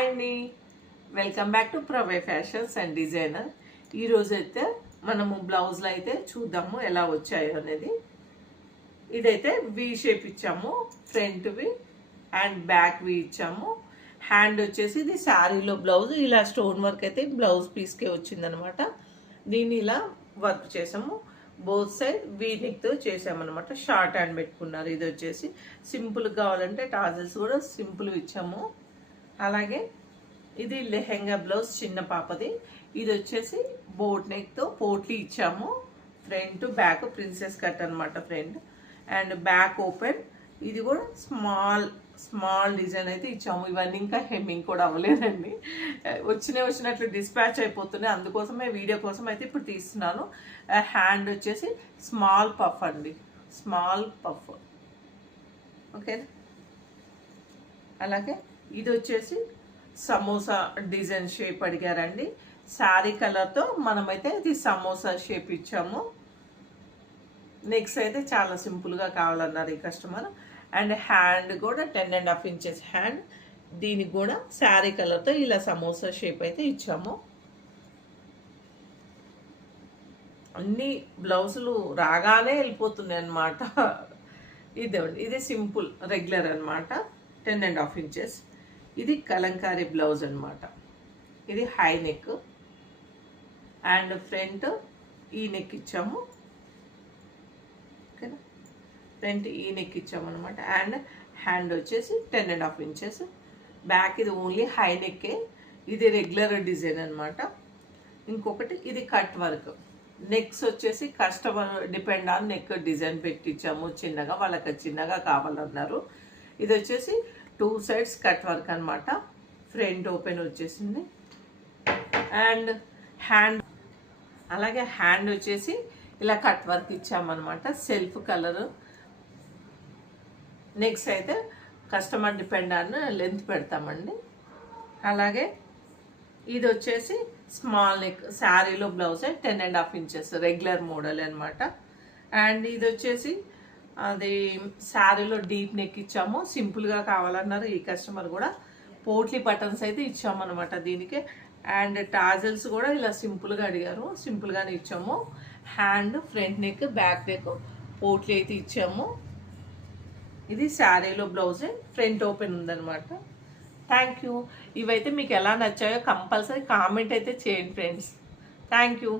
Hi అండి, welcome back to Prave fashions and designer. ఈరోజు అయితే మనము బ్లౌజ్లో అయితే చూద్దాము ఎలా వచ్చాయో అనేది. ఇదైతే వి షేప్ ఇచ్చాము, ఫ్రంట్వి అండ్ బ్యాక్వి ఇచ్చాము. హ్యాండ్ వచ్చేసి ఇది శారీలో బ్లౌజ్ ఇలా స్టోన్ వర్క్ అయితే బ్లౌజ్ పీస్కే వచ్చిందనమాట. దీన్ని ఇలా వర్క్ చేసాము, బోత్ సైడ్ వీ నెక్తో చేసామన్నమాట. షార్ట్ హ్యాండ్ పెట్టుకున్నారు. ఇది వచ్చేసి సింపుల్ కావాలంటే టాజల్స్ కూడా సింపుల్ ఇచ్చాము. అలాగే ఇది లెహెంగా బ్లౌజ్ చిన్న పాపది. ఇది వచ్చేసి బోట్ నెక్తో పోట్లీ ఇచ్చాము. ఫ్రంట్ బ్యాక్ ప్రిన్సెస్ కట్ అనమాట, ఫ్రంట్ అండ్ బ్యాక్ ఓపెన్. ఇది కూడా స్మాల్ డిజైన్ అయితే ఇచ్చాము. ఇవన్నీ ఇంకా హెమ్మింగ్ కూడా అవ్వలేదండి, వచ్చినట్లు డిస్పాచ్ అయిపోతున్నాయి. అందుకోసమే వీడియో కోసం అయితే ఇప్పుడు తీస్తున్నాను. హ్యాండ్ వచ్చేసి స్మాల్ పఫ్ అండి, స్మాల్ పఫ్. ఓకే, అలాగే ఇది వచ్చేసి సమోసా డిజైన్ షేప్ అడిగారండి. శారీ కలర్తో మనమైతే ఇది సమోసా షేప్ ఇచ్చాము. నెక్స్ట్ అయితే చాలా సింపుల్గా కావాలన్నారు ఈ కస్టమర్. అండ్ హ్యాండ్ కూడా 10.5 ఇంచెస్ హ్యాండ్. దీనికి కూడా శారీ కలర్తో ఇలా సమోసా షేప్ అయితే ఇచ్చాము. అన్ని బ్లౌజులు రాగానే వెళ్ళిపోతున్నాయి అన్నమాట. ఇది సింపుల్ రెగ్యులర్ అనమాట, 10.5 ఇంచెస్. ఇది కలంకారీ బ్లౌజ్ అనమాట. ఇది హై నెక్ అండ్ ఫ్రంట్ ఈ నెక్ ఇచ్చాము. ఓకేనా, ఫ్రంట్ ఈ నెక్ ఇచ్చాము అనమాట. అండ్ హ్యాండ్ వచ్చేసి 10.5 ఇంచెస్. బ్యాక్ ఇది ఓన్లీ హై నెక్కే. ఇది రెగ్యులర్ డిజైన్ అనమాట. ఇంకొకటి ఇది కట్ వర్క్. నెక్స్ వచ్చేసి customer depend on neck design పెట్టించాము. చిన్నగా వాళ్ళకి చిన్నగా కావాలన్నారు. ఇది వచ్చేసి 2 సైడ్స్ కట్ వర్క్ అనమాట. ఫ్రంట్ ఓపెన్ వచ్చేసింది. అండ్ హ్యాండ్, అలాగే హ్యాండ్ వచ్చేసి ఇలా కట్ వర్క్ ఇచ్చామన్నమాట, సెల్ఫ్ కలర్. నెక్స్ట్ అయితే కస్టమర్ డిపెండ్ ఆన్ లెంత్ పెడతామండి. అలాగే ఇది వచ్చేసి స్మాల్ నెక్, శారీలో బ్లౌజ్ 10.5 ఇంచెస్ రెగ్యులర్ మోడల్ అనమాట. అండ్ ఇది వచ్చేసి అది శారీలో డీప్ నెక్ ఇచ్చాము. సింపుల్గా కావాలన్నారు ఈ కస్టమర్ కూడా. పోట్లీ బటన్స్ అయితే ఇచ్చామన్నమాట దీనికి. అండ్ టాజల్స్ కూడా ఇలా సింపుల్గా అడిగారు, సింపుల్గానే ఇచ్చాము. Hand, front neck, back neck potli అయితే ఇచ్చాము. ఇది శారీలో బ్లౌజ్, ఫ్రంట్ ఓపెన్ ఉందన్నమాట. Thank you. ఇవైతే మీకు ఎలా నచ్చాయో కంపల్సరీ కామెంట్ అయితే చేయండి ఫ్రెండ్స్. Thank you.